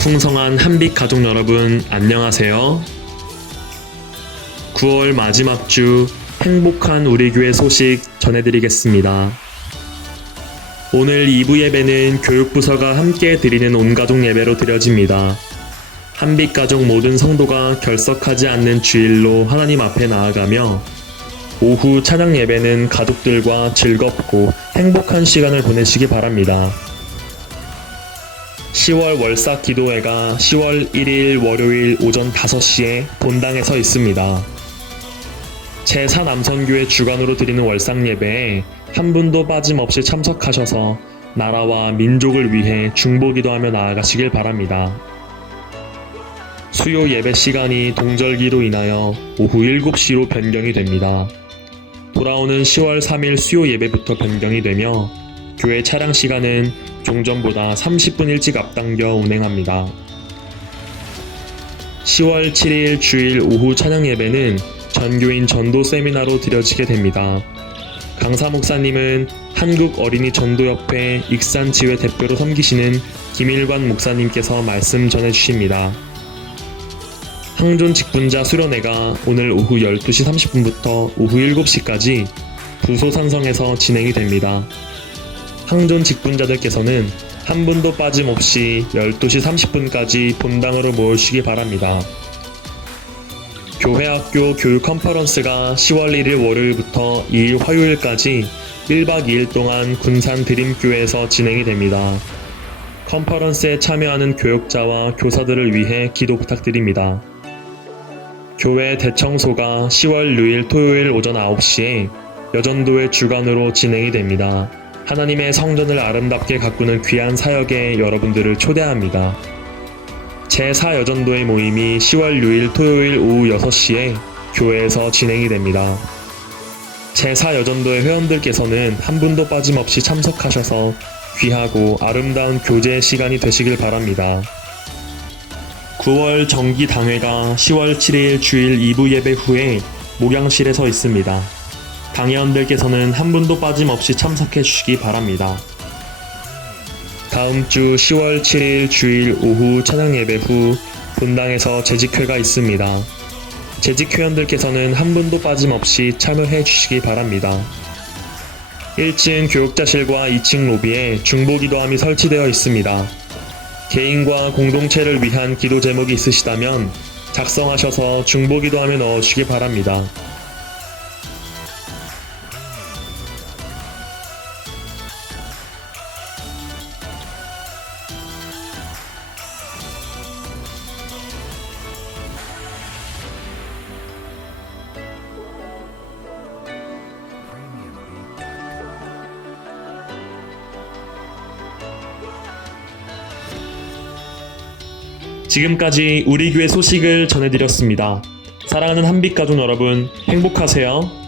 풍성한 한빛 가족 여러분 안녕하세요. 9월 마지막 주 행복한 우리 교회 소식 전해드리겠습니다. 오늘 2부 예배는 교육부서가 함께 드리는 온가족 예배로 드려집니다. 한빛 가족 모든 성도가 결석하지 않는 주일로 하나님 앞에 나아가며 오후 찬양 예배는 가족들과 즐겁고 행복한 시간을 보내시기 바랍니다. 10월 월삭 기도회가 10월 1일 월요일 오전 5시에 본당에서 있습니다. 제4 남선교회 주관으로 드리는 월삭 예배에 한 분도 빠짐없이 참석하셔서 나라와 민족을 위해 중보기도하며 나아가시길 바랍니다. 수요 예배 시간이 동절기로 인하여 오후 7시로 변경이 됩니다. 돌아오는 10월 3일 수요 예배부터 변경이 되며 교회 차량 시간은 종전보다 30분 일찍 앞당겨 운행합니다. 10월 7일 주일 오후 찬양 예배는 전교인 전도 세미나로 드려지게 됩니다. 강사 목사님은 한국 어린이 전도협회 익산 지회 대표로 섬기시는 김일관 목사님께서 말씀 전해 주십니다. 항존 직분자 수련회가 오늘 오후 12시 30분부터 오후 7시까지 부소 산성에서 진행이 됩니다. 항존 직분자들께서는 한 분도 빠짐없이 12시 30분까지 본당으로 모여주시기 바랍니다. 교회학교 교육 컨퍼런스가 10월 1일 월요일부터 2일 화요일까지 1박 2일 동안 군산 드림교회에서 진행이 됩니다. 컨퍼런스에 참여하는 교육자와 교사들을 위해 기도 부탁드립니다. 교회 대청소가 10월 6일 토요일 오전 9시에 여전도의 주관으로 진행이 됩니다. 하나님의 성전을 아름답게 가꾸는 귀한 사역에 여러분들을 초대합니다. 제4 여전도의 모임이 10월 6일 토요일 오후 6시에 교회에서 진행이 됩니다. 제4 여전도의 회원들께서는 한 분도 빠짐없이 참석하셔서 귀하고 아름다운 교제 시간이 되시길 바랍니다. 9월 정기 당회가 10월 7일 주일 2부 예배 후에 목양실에서 있습니다. 당회원들께서는 한 분도 빠짐없이 참석해 주시기 바랍니다. 다음 주 10월 7일 주일 오후 찬양 예배 후 본당에서 재직회가 있습니다. 재직 회원들께서는 한 분도 빠짐없이 참여해 주시기 바랍니다. 1층 교육자실과 2층 로비에 중보 기도함이 설치되어 있습니다. 개인과 공동체를 위한 기도 제목이 있으시다면 작성하셔서 중보 기도함에 넣어주시기 바랍니다. 지금까지 우리 교회 소식을 전해드렸습니다. 사랑하는 한빛 가족 여러분, 행복하세요.